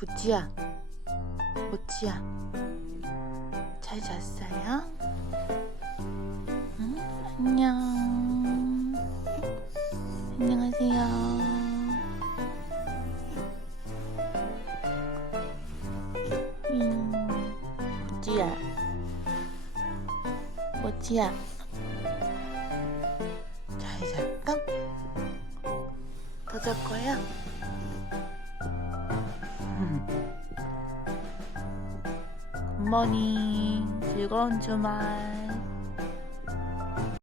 구찌야, 모찌야, 잘 잤어요? 응? 안녕. 안녕하세요. 구찌야, 모찌야, 잘 잤어? 더 잘 거야? 굿모닝. 즐거운 주말.